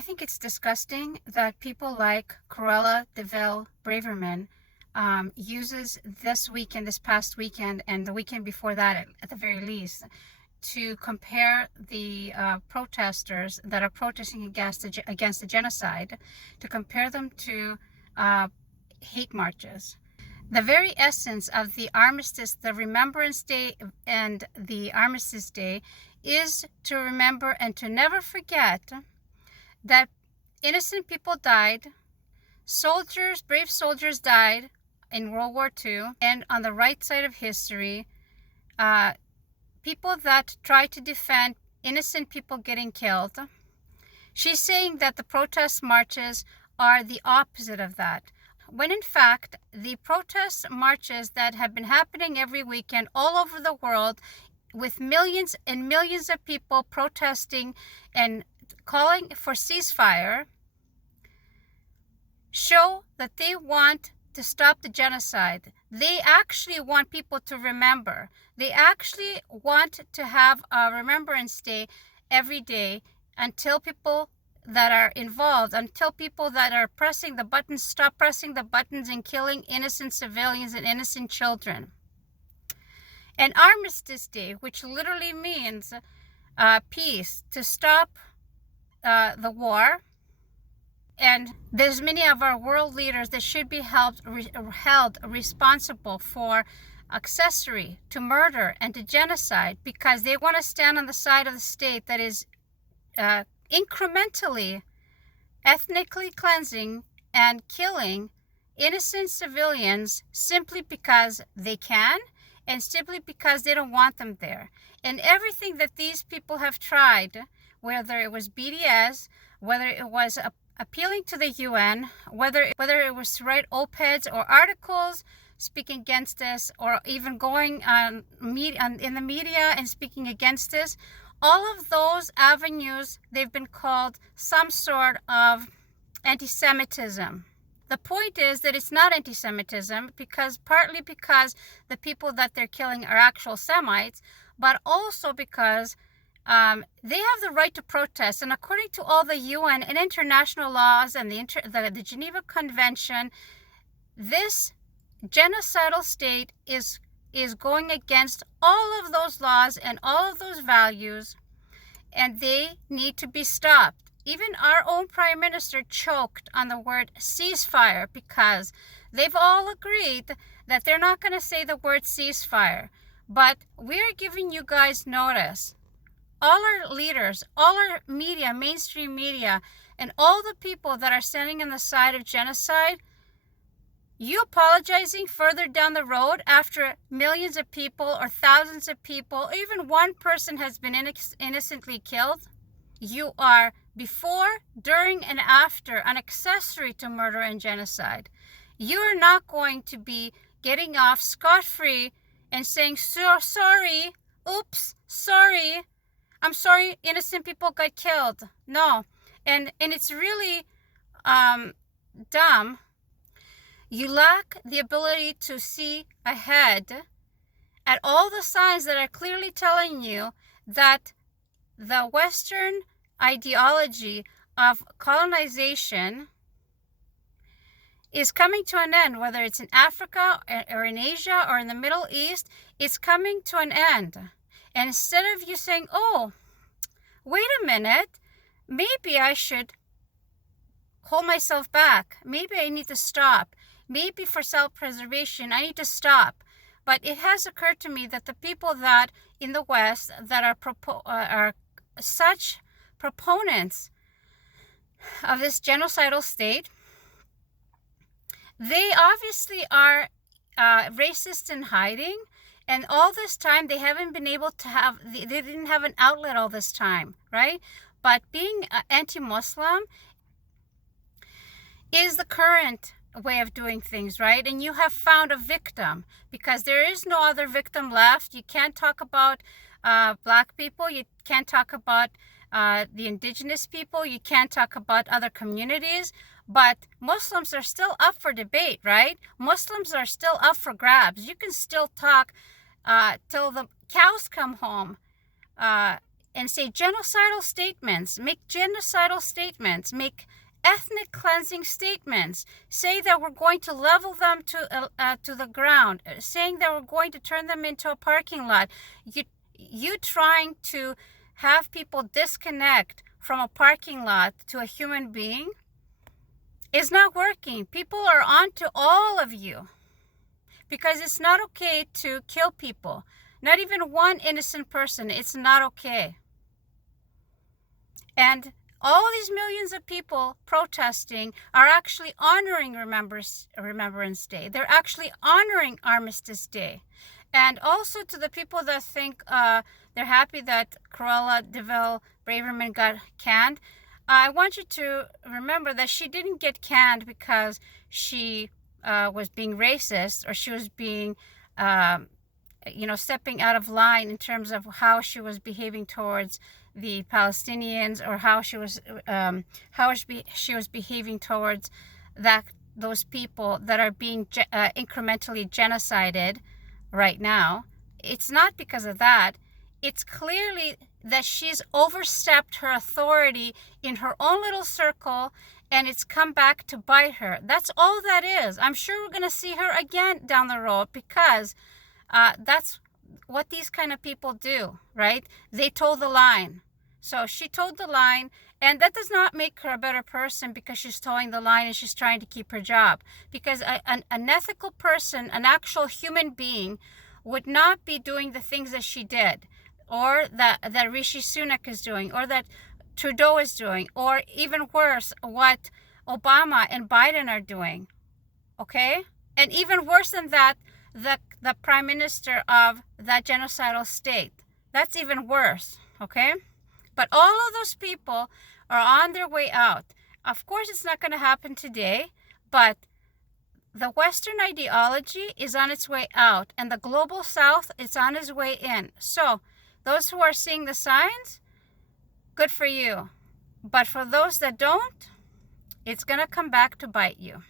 I think it's disgusting that people like Cruella de Vil Braverman uses this weekend, this past weekend, and the weekend before that, at the very least, to compare the protesters that are protesting against the genocide, to compare them to hate marches. The very essence of the armistice, the Remembrance Day and the Armistice Day, is to remember and to never forget that innocent people died, soldiers, brave soldiers died in World War II, and on the right side of history, people that try to defend innocent people getting killed. She's saying that the protest marches are the opposite of that, when in fact the protest marches that have been happening every weekend all over the world, with millions and millions of people protesting and calling for ceasefire, show that they want to stop the genocide. They actually want people to remember. They actually want to have a Remembrance Day every day until people that are involved, until people that are pressing the buttons stop pressing the buttons and killing innocent civilians and innocent children. And Armistice Day, which literally means peace, to stop the war. And there's many of our world leaders that should be held responsible for accessory to murder and to genocide, because they want to stand on the side of the state that is incrementally ethnically cleansing and killing innocent civilians simply because they can, and simply because they don't want them there. And everything that these people have tried, whether it was BDS, whether it was appealing to the UN, whether it was to write op-eds or articles speaking against this, or even going in the media and speaking against this, all of those avenues, they've been called some sort of anti-Semitism. The point is that it's not anti-Semitism, partly because the people that they're killing are actual Semites, but also because they have the right to protest. And according to all the UN and international laws and the Geneva Convention, this genocidal state is going against all of those laws and all of those values, and they need to be stopped. Even our own Prime Minister choked on the word ceasefire, because they've all agreed that they're not going to say the word ceasefire. But we're giving you guys notice. All our leaders, all our media, mainstream media, and all the people that are standing on the side of genocide, you apologizing further down the road after millions of people or thousands of people, or even one person has been innocently killed? You are before, during, and after an accessory to murder and genocide. You are not going to be getting off scot-free and saying, sorry, oops, sorry, I'm sorry, innocent people got killed. No. And it's really dumb. You lack the ability to see ahead at all the signs that are clearly telling you that the Western ideology of colonization is coming to an end, whether it's in Africa or in Asia or in the Middle East. It's coming to an end. And instead of you saying, oh, wait a minute, maybe I should hold myself back. Maybe I need to stop. Maybe for self-preservation, I need to stop. But it has occurred to me that the people that in the West that are such proponents of this genocidal state, they obviously are racist in hiding. And all this time, they haven't been able to they didn't have an outlet all this time, right? But being anti-Muslim is the current way of doing things, right? And you have found a victim, because there is no other victim left. You can't talk about Black people. You can't talk about the indigenous people. You can't talk about other communities. But Muslims are still up for debate, right? Muslims are still up for grabs. You can still talk till the cows come home and say genocidal statements, make genocidal statements, make ethnic cleansing statements, say that we're going to level them to the ground, saying that we're going to turn them into a parking lot. You trying to have people disconnect from a parking lot to a human being is not working. People are on to all of you because it's not okay to kill people. Not even one innocent person. It's not okay. And all these millions of people protesting are actually honoring Remembrance Day. They're actually honoring Armistice Day. And also to the people that think they're happy that Cruella de Vil Braverman got canned, I want you to remember that she didn't get canned because she was being racist, or she was being stepping out of line in terms of how she was behaving towards the Palestinians, or how she was behaving towards those people that are being incrementally genocided right now. It's not because of that. It's clearly that she's overstepped her authority in her own little circle, and it's come back to bite her. That's all that is. I'm sure we're going to see her again down the road, because that's what these kind of people do, right? They toe the line. So she toed the line, and that does not make her a better person because she's towing the line and she's trying to keep her job. Because an ethical person, an actual human being, would not be doing the things that she did, or that Rishi Sunak is doing, or that Trudeau is doing, or even worse, what Obama and Biden are doing, okay? And even worse than that, the prime minister of that genocidal state. That's even worse, okay? But all of those people are on their way out. Of course, it's not going to happen today, but the Western ideology is on its way out, and the global South is on its way in. So those who are seeing the signs, good for you. But for those that don't, it's going to come back to bite you.